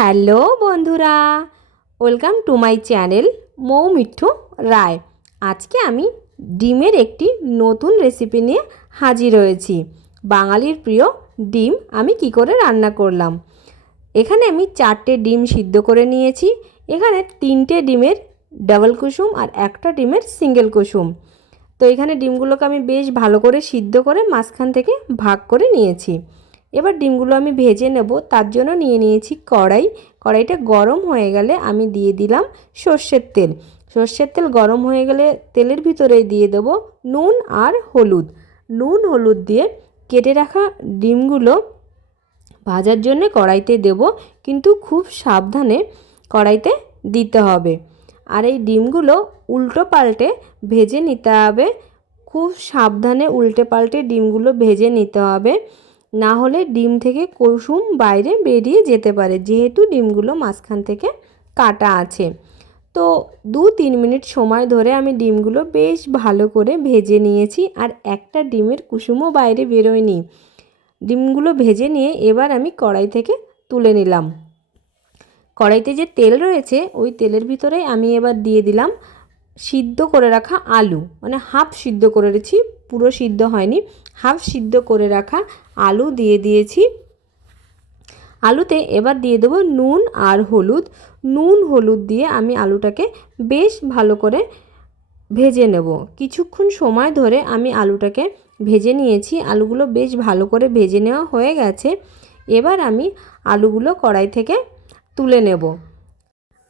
Hello বন্ধুরা, welcome to my channel মৌমিঠু রায়। আজকে আমি ডিমের একটি নতুন রেসিপি নিয়ে হাজির হয়েছি। বাঙালির প্রিয় ডিম আমি কি করে রান্না করলাম। এখানে আমি 4টে ডিম সিদ্ধ করে নিয়েছি। এখানে 3টে ডিমের ডাবল কুসুম আর একটা ডিমের সিঙ্গেল কুসুম। তো এখানে ডিমগুলোকে আমি বেশ ভালো করে সিদ্ধ করে মাঝখান থেকে ভাগ করে নিয়েছি। এবার ডিমগুলো আমি ভেজে নেব, তার জন্য নিয়ে নিয়েছি কড়াই। কড়াইটা গরম হয়ে গেলে আমি দিয়ে দিলাম সর্ষের তেল। সর্ষের তেল গরম হয়ে গেলে তেলের ভিতরে দিয়ে দেব নুন আর হলুদ। নুন হলুদ দিয়ে কেটে রাখা ডিমগুলো ভাজার জন্য কড়াইতে দেব, কিন্তু খুব সাবধানে কড়াইতে দিতে হবে। আর এই ডিমগুলো উল্টো পাল্টে ভেজে নিতে হবে। খুব সাবধানে উল্টে পাল্টে ডিমগুলো ভেজে নিতে হবে, না হলে ডিম থেকে কুসুম বাইরে বেরিয়ে যেতে পারে, যেহেতু ডিমগুলো মাঝখান থেকে কাটা আছে। তো 2-3 মিনিট সময় ধরে আমি ডিমগুলো বেশ ভালো করে ভেজে নিয়েছি, আর একটা ডিমের কুসুমও বাইরে বেরোয়নি। ডিমগুলো ভেজে নিয়ে এবার আমি কড়াই থেকে তুলে নিলাম। কড়াইতে যে তেল রয়েছে ওই তেলের ভিতরে আমি এবার দিয়ে দিলাম সিদ্ধ করে রাখা আলু, মানে হাফ সিদ্ধ করে রেখেছি, পুরো সিদ্ধ হয়নি, হাফ সিদ্ধ করে রাখা আলু দিয়ে দিয়েছি। আলুতে এবার দিয়ে দেবো নুন আর হলুদ। নুন হলুদ দিয়ে আমি আলুটাকে বেশ ভালো করে ভেজে নেব। কিছুক্ষণ সময় ধরে আমি আলুটাকে ভেজে নিয়েছি। আলুগুলো বেশ ভালো করে ভেজে নেওয়া হয়ে গেছে। এবার আমি আলুগুলো কড়াই থেকে তুলে নেব।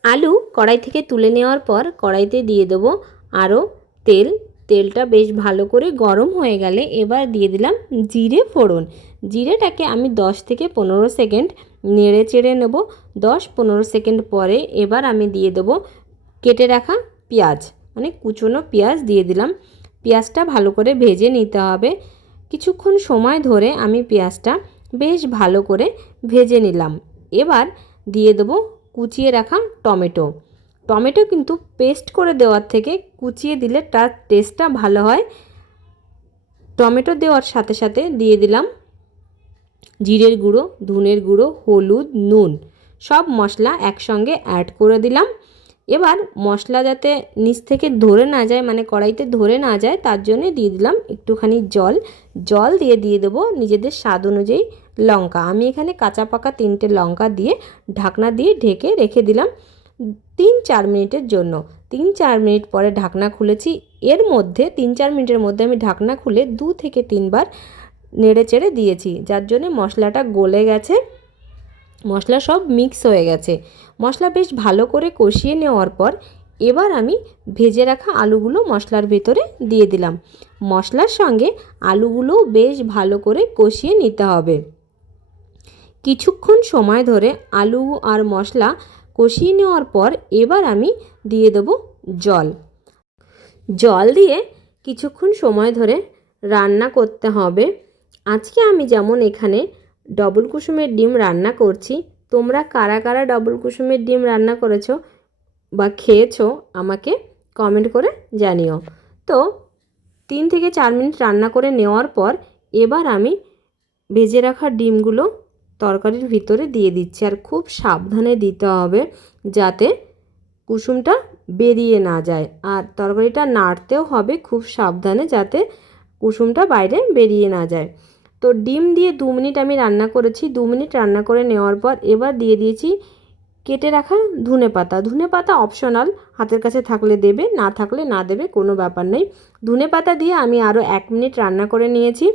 আলু কড়াই থেকে তুলে নেওয়ার পর কড়াইতে দিয়ে দেবো আরও তেল। তেলটা বেশ ভালো করে গরম হয়ে গেলে এবার দিয়ে দিলাম জিরে ফোড়ন। জিরেটাকে আমি 10 থেকে 15 সেকেন্ড নেড়ে চেড়ে নেব। 10-15 সেকেন্ড পরে এবার আমি দিয়ে দেবো কেটে রাখা পেঁয়াজ, মানে কুচনো পেঁয়াজ দিয়ে দিলাম। পেঁয়াজটা ভালো করে ভেজে নিতে হবে। কিছুক্ষণ সময় ধরে আমি পেঁয়াজটা বেশ ভালো করে ভেজে নিলাম। এবার দিয়ে দেবো কুচিয়ে রাখা টমেটো। টমেটো কিন্তু পেস্ট করে দেওয়ার থেকে কুচিয়ে দিলে তার টেস্টটা ভালো হয়। টমেটো দেওয়ার সাথে সাথে দিয়ে দিলাম জিরের গুঁড়ো, ধনের গুঁড়ো, হলুদ, নুন, সব মশলা একসঙ্গে অ্যাড করে দিলাম। এবার মশলা যাতে নিচ থেকে ধরে না যায়, মানে কড়াইতে ধরে না যায়, তার জন্য দিয়ে দিলাম একটুখানি জল। জল দিয়ে দেবো নিজেদের স্বাদ অনুযায়ী লঙ্কা। আমি এখানে কাঁচা পাকা 3টে লঙ্কা দিয়ে ঢাকনা দিয়ে ঢেকে রেখে দিলাম 3-4 মিনিটের জন্য। 3-4 মিনিট পরে ঢাকনা খুলেছি। এর মধ্যে 3-4 মিনিটের মধ্যে আমি ঢাকনা খুলে 2 থেকে 3 বার নেড়ে চেড়ে দিয়েছি, যার জন্য মশলাটা গলে গেছে, মশলা সব মিক্স হয়ে গেছে। মশলা বেশ ভালো করে কষিয়ে নেওয়ার পর এবার আমি ভেজে রাখা আলুগুলো মশলার ভেতরে দিয়ে দিলাম। মশলার সঙ্গে আলুগুলো বেশ ভালো করে কষিয়ে নিতে হবে। কিছুক্ষণ সময় ধরে আলু আর মশলা কষিয়ে নেওয়ার পর এবার আমি দিয়ে দেবো জল। জল দিয়ে কিছুক্ষণ সময় ধরে রান্না করতে হবে। আজকে আমি যেমন এখানে ডবল কুসুমের ডিম রান্না করছি, তোমরা কারা কারা ডবল কুসুমের ডিম রান্না করেছো বা খেয়েছো আমাকে কমেন্ট করে জানিও। তো 3 থেকে 4 মিনিট রান্না করে নেওয়ার পর এবার আমি ভেজে রাখা ডিমগুলো তরকারির ভিতরে দিয়ে দিচ্ছি। আর খুব সাবধানে দিতে হবে যাতে কুসুমটা বেরিয়ে না যায়, আর তরকারিটা নাড়তেও হবে খুব সাবধানে যাতে কুসুমটা বাইরে বেরিয়ে না যায়। তো ডিম দিয়ে 2 মিনিট আমি রান্না করেছি। 2 মিনিট রান্না করে নেওয়ার পর এবার দিয়ে দিয়েছি কেটে রাখা ধনেপাতা। ধনেপাতা অপশনাল, হাতের কাছে থাকলে দেবে, না থাকলে না দেবে, কোনো ব্যাপার নেই। ধনেপাতা দিয়ে আমি আরও 1 মিনিট রান্না করে নিয়েছি।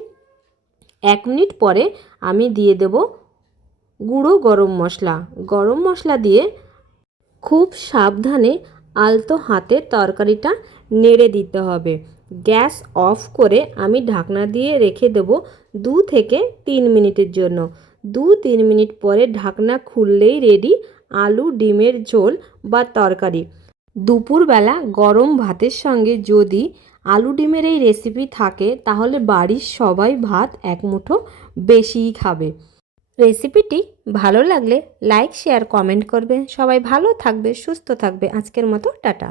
1 মিনিট পরে আমি দিয়ে দেব গুঁড়ো গরম মশলা। গরম মশলা দিয়ে খুব সাবধানে আলতো হাতে তরকারিটা নেড়ে দিতে হবে। গ্যাস অফ করে আমি ঢাকনা দিয়ে রেখে দেব 2 থেকে 3 মিনিটের জন্য। 2-3 মিনিট পরে ঢাকনা খুললেই রেডি আলু ডিমের ঝোল বা তরকারি। দুপুরবেলা গরম ভাতের সঙ্গে যদি আলু ডিমের এই রেসিপি থাকে তাহলে বাড়ির সবাই ভাত এক মুঠো বেশিই খাবে। রেসিপিটি ভালো লাগলে লাইক, শেয়ার, কমেন্ট করবে। সবাই ভালো থাকবে, সুস্থ থাকবে। আজকের মতো টাটা।